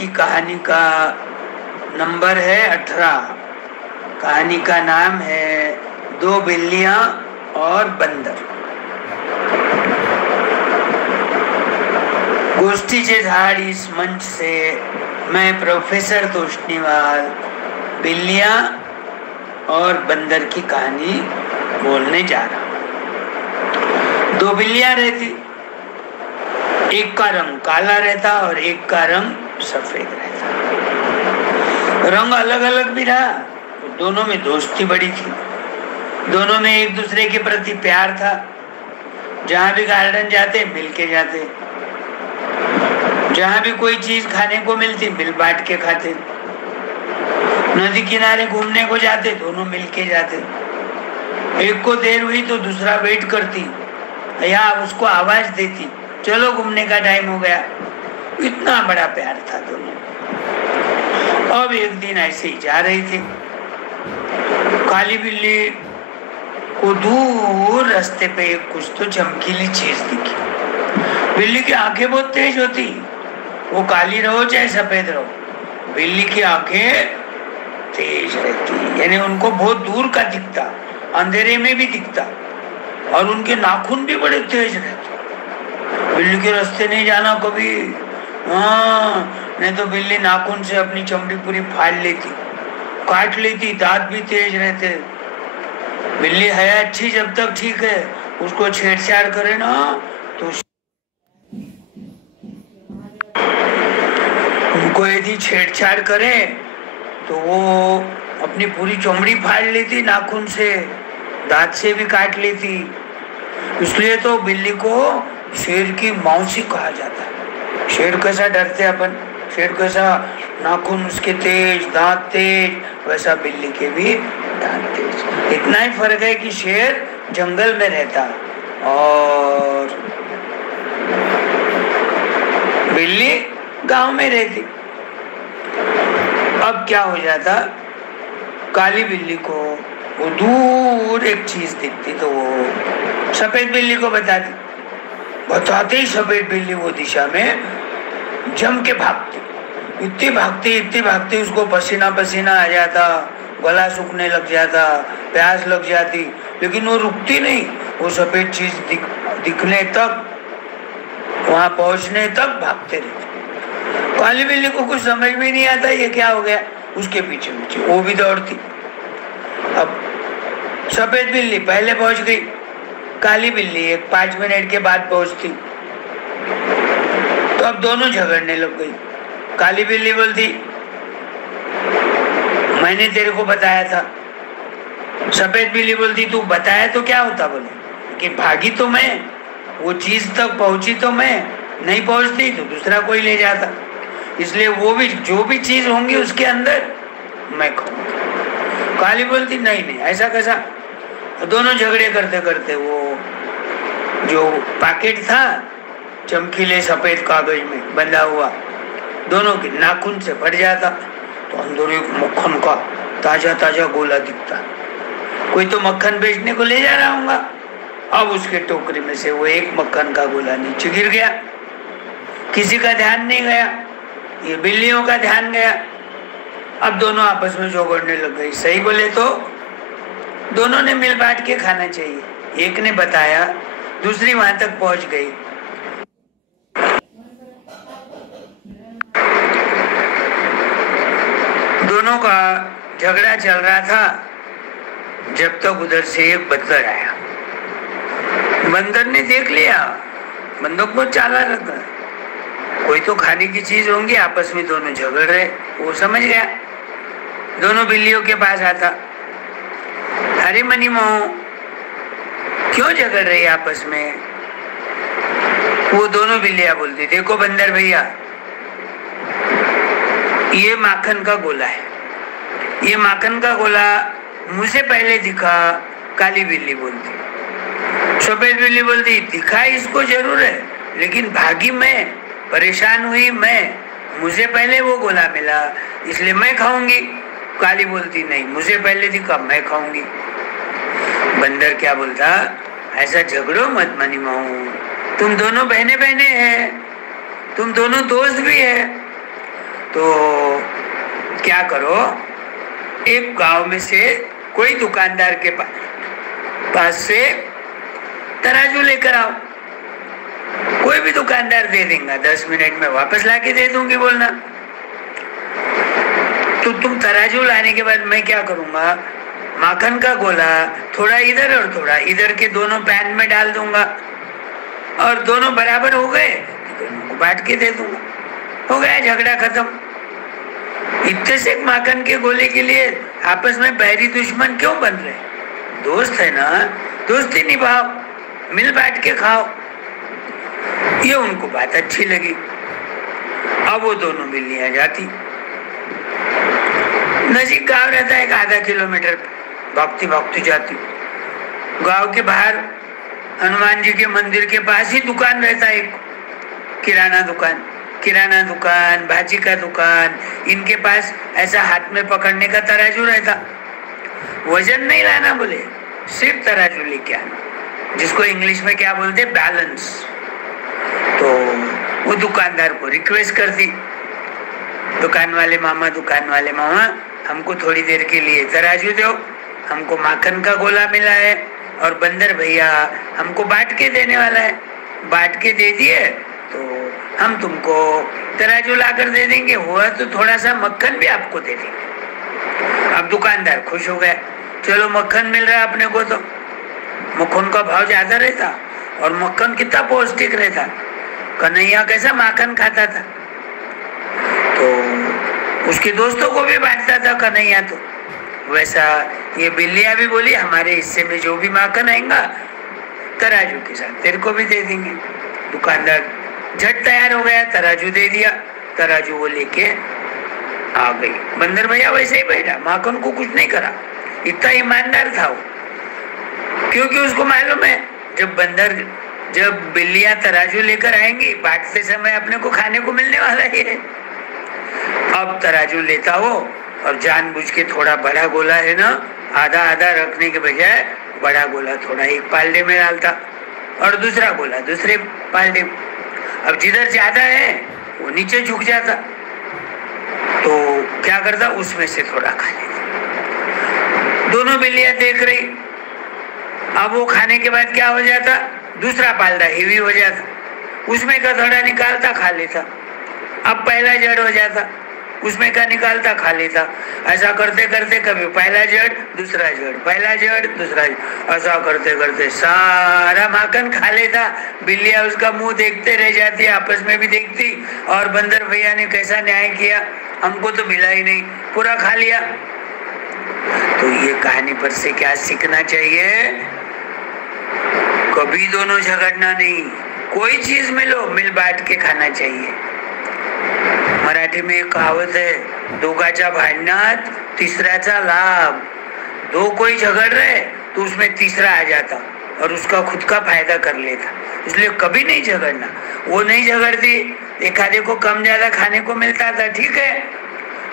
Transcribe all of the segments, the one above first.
की कहानी का नंबर है 18। कहानी का नाम है दो बिल्लियां और बंदर। गोष्ठीचे झाड इस मंच से मैं प्रोफेसर तोष्णीवाल बिल्लियां और बंदर की कहानी बोलने जा रहा हूं। दो बिल्लियां रहती, एक का रंग काला रहता और एक का रंग सफेद रहता। रंग अलग अलग भी रहा, दोनों में दोस्ती बड़ी थी, दोनों में एक दूसरे के प्रति प्यार था। जहां भी गार्डन जाते मिल के जाते, जहां भी कोई चीज खाने को मिलती मिल बांट के खाते। नदी किनारे घूमने को जाते दोनों मिल के जाते। एक को देर हुई तो दूसरा वेट करती या उसको आवाज देती, चलो घूमने का टाइम हो गया। इतना बड़ा प्यार था दोनों। अब एक दिन ऐसे ही जा रही थी, काली बिल्ली को दूर रास्ते पे कुछ तो चमकीली चीज दिखी। बिल्ली की आंखें बहुत तेज होती, वो काली रहो चाहे सफेद रहो, बिल्ली की आंखें तेज रहती, यानी उनको बहुत दूर का दिखता, अंधेरे में भी दिखता, और उनके नाखून भी बड़े तेज रहते। बिल्ली के रास्ते नहीं जाना कभी, नहीं तो बिल्ली नाखून से अपनी चमड़ी पूरी फाड़ लेती, काट लेती। दांत भी तेज रहते। बिल्ली है अच्छी जब तक ठीक है, उसको छेड़छाड़ करे ना तो उनको यदि छेड़छाड़ करे तो वो अपनी पूरी चमड़ी फाड़ लेती, नाखून से, दांत से भी काट लेती। इसलिए तो बिल्ली को शेर की मौसी कहा जाता है। शेर कैसा डरते अपन, शेर कैसा नाखून उसके तेज, दांत तेज, वैसा बिल्ली के भी दांत तेज। इतना ही फर्क है कि शेर जंगल में रहता और बिल्ली गांव में रहती। अब क्या हो जाता, काली बिल्ली को वो दूर एक चीज दिखती तो वो सफेद बिल्ली को बताते ही सफेद बिल्ली वो दिशा में जम के भागती। इतनी भागती उसको पसीना पसीना आ जाता, गला सूखने लग जाता, प्यास लग जाती, लेकिन वो रुकती नहीं। वो सफेद चीज दिखने तक, वहां पहुंचने तक भागते रहते। काली बिल्ली को कुछ समझ में नहीं आता ये क्या हो गया, उसके पीछे पीछे वो भी दौड़ती। अब सफेद बिल्ली पहले पहुंच गई, काली बिल्ली एक 5 मिनट के बाद पहुंचती। तो अब दोनों झगड़ने लग गई। काली बिल्ली बोलती, मैंने तेरे को बताया था। सफेद बिल्ली बोलती, तू बताया तो क्या होता, बोले कि भागी तो मैं, वो चीज तक पहुंची तो मैं, नहीं पहुंचती तो दूसरा कोई ले जाता, इसलिए वो भी जो भी चीज होंगी उसके अंदर मैं खाऊंगी। काली बोलती, नहीं ऐसा कैसा। दोनों झगड़े करते करते वो जो पैकेट था चमकीले सफेद कागज में बंधा हुआ, दोनों के नाखून से फट जाता तो अंदर एक मक्खन का ताजा ताजा गोला दिखता। कोई तो मक्खन बेचने को ले जा रहा होगा। अब उसके टोकरी में से वो एक मक्खन का गोला नीचे गिर गया। किसी का ध्यान नहीं गया, ये बिल्लियों का ध्यान गया। अब दोनों आपस में झगड़ने लग गई। सही बोले तो दोनों ने मिल बांट के खाना चाहिए। एक ने बताया, दूसरी वहां तक पहुंच गई। दोनों का झगड़ा चल रहा था जब तक उधर से एक बंदर आया। बंदर ने देख लिया, बंदर को चाला लगा, कोई तो खाने की चीज होंगी, आपस में दोनों झगड़ रहे। वो समझ गया, दोनों बिल्लियों के पास आता, अरे मनी मोह क्यों झगड़ रही आपस में। वो दोनों बिल्लियां बोलती, देखो बंदर भैया, ये माखन का गोला है, ये माखन का गोला मुझे पहले दिखा। काली बिल्ली बोलती। सफेद बिल्ली बोलती, दिखा इसको जरूर है, लेकिन भागी मैं, परेशान हुई मैं, मुझे पहले वो गोला मिला इसलिए मैं खाऊंगी। काली बोलती, नहीं मुझे पहले दिखा, मैं खाऊंगी। बंदर क्या बोलता, ऐसा झगड़ो मत मनी माऊ, तुम दोनों बहने बहने हैं, तुम दोनों दोस्त भी है, तो क्या करो, एक गांव में से कोई दुकानदार के पास से तराजू लेकर आओ। कोई भी दुकानदार दे देगा, 10 मिनट में वापस लाके दे दूंगी बोलना। तो तुम तराजू लाने के बाद मैं क्या करूंगा, माखन का गोला थोड़ा इधर और थोड़ा इधर के दोनों पैन में डाल दूंगा, और दोनों बराबर हो गए तो दोनों को बांट के दे दूंगा, हो गया झगड़ा खत्म। इतने से माखन के गोले के लिए आपस में बैरी दुश्मन क्यों बन रहे? दोस्त है ना, दोस्ती निभाओ, मिल बांट के खाओ। ये उनको बात अच्छी लगी। अब वो दोनों बिल्लियां जाती, नजीक गांव रहता है, 1/2 किलोमीटर भागती भागती जाती। गांव के बाहर हनुमान जी के मंदिर के पास ही दुकान रहता है, एक किराना दुकान, भाजी का दुकान। इनके पास ऐसा हाथ में पकड़ने का तराजू रहता। वजन नहीं लाना बोले, सिर्फ तराजू लेके आना, जिसको इंग्लिश में क्या बोलते, बैलेंस। तो वो दुकानदार को रिक्वेस्ट करती, दुकान वाले मामा हमको थोड़ी देर के लिए तराजू दो, हमको माखन का गोला मिला है और बंदर भैया हमको बांट के देने वाला है, बांट के दे दिए तो हम तुमको तराजू लाकर दे देंगे, हुआ तो थोड़ा सा मक्खन भी आपको दे देंगे। अब दुकानदार खुश हो गया, चलो मक्खन मिल रहा है अपने को, तो मक्खन का भाव ज्यादा रहता और मक्खन कितना पौष्टिक रहता। कन्हैया कैसा माखन खाता था, तो उसके दोस्तों को भी बांटता था कन्हैया। तो वैसा ये बिल्लियां भी बोली, हमारे हिस्से में जो भी माखन आएगा तराजू के साथ तेरे को भी दे देंगे। दुकानदार झट तैयार हो गया, तराजू दे दिया, तराजू वो लेके आ गई। बंदर भैया वैसे ही बैठा, माखन को कुछ नहीं करा, इतना ईमानदार था वो, क्योंकि उसको मालूम है जब बिल्लियां तराजू लेकर आएंगी बांटते समय अपने को खाने को मिलने वाला ही है। अब तराजू लेता हो और जानबूझ के थोड़ा बड़ा गोला है ना, आधा आधा रखने के बजाय बड़ा गोला थोड़ा एक पालने में डालता और दूसरा गोला दूसरे पालने में। अब जिधर ज्यादा है वो नीचे झुक जाता, तो क्या करता, उसमें से थोड़ा खा लेता। दोनों बिल्लियां देख रही। अब वो खाने के बाद क्या हो जाता, दूसरा पालता हेवी हो जाता, उसमें का थोड़ा निकालता खा लेता। अब पहला जड़ हो जाता, उसमें का निकालता खा लेता। ऐसा करते करते कभी पहला जड़ दूसरा जड़, पहला जड़ दूसरा जड़, ऐसा करते करते सारा माखन खा लेता। बिल्लियां उसका मुंह देखते रह जाती, आपस में भी देखती, और बंदर भैया ने कैसा न्याय किया, हमको तो मिला ही नहीं, पूरा खा लिया। तो ये कहानी पर से क्या सीखना चाहिए, कभी दोनों झगड़ना नहीं, कोई चीज मिलो मिल बांट के खाना चाहिए। मराठी में एक कहावत है, दोघाच्या भांडणात तिसऱ्याचा लाभ। दो कोई झगड़ रहे तो उसमें तीसरा आ जाता और उसका खुद का फायदा कर लेता, इसलिए कभी नहीं झगड़ना। वो नहीं झगड़ती, एक आधे को कम ज्यादा खाने को मिलता था, ठीक है,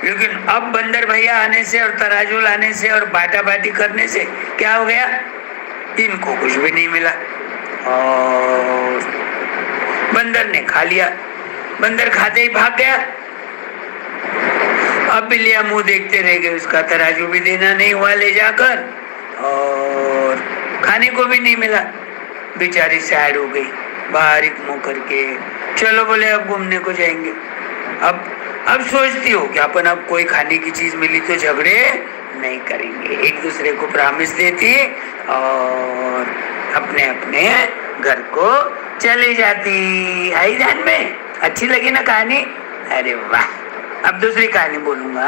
लेकिन अब बंदर भैया आने से और तराजू लाने से और बाटा बाटी करने से क्या हो गया, इनको कुछ भी नहीं मिला और बंदर ने खा लिया। बंदर खाते ही भाग गया। अब बिल्लियां मुंह देखते रह गए, उसका तराजू भी देना नहीं हुआ ले जाकर और खाने को भी नहीं मिला। बेचारी सैड हो गई, बारीक मुंह करके चलो बोले अब घूमने को जाएंगे। अब सोचती हो कि अपन अब कोई खाने की चीज मिली तो झगड़े नहीं करेंगे, एक दूसरे को प्रॉमिस देती और अपने अपने घर को चली जाती। आई ध्यान में, अच्छी लगी ना कहानी? अरे वाह, अब दूसरी कहानी बोलूंगा।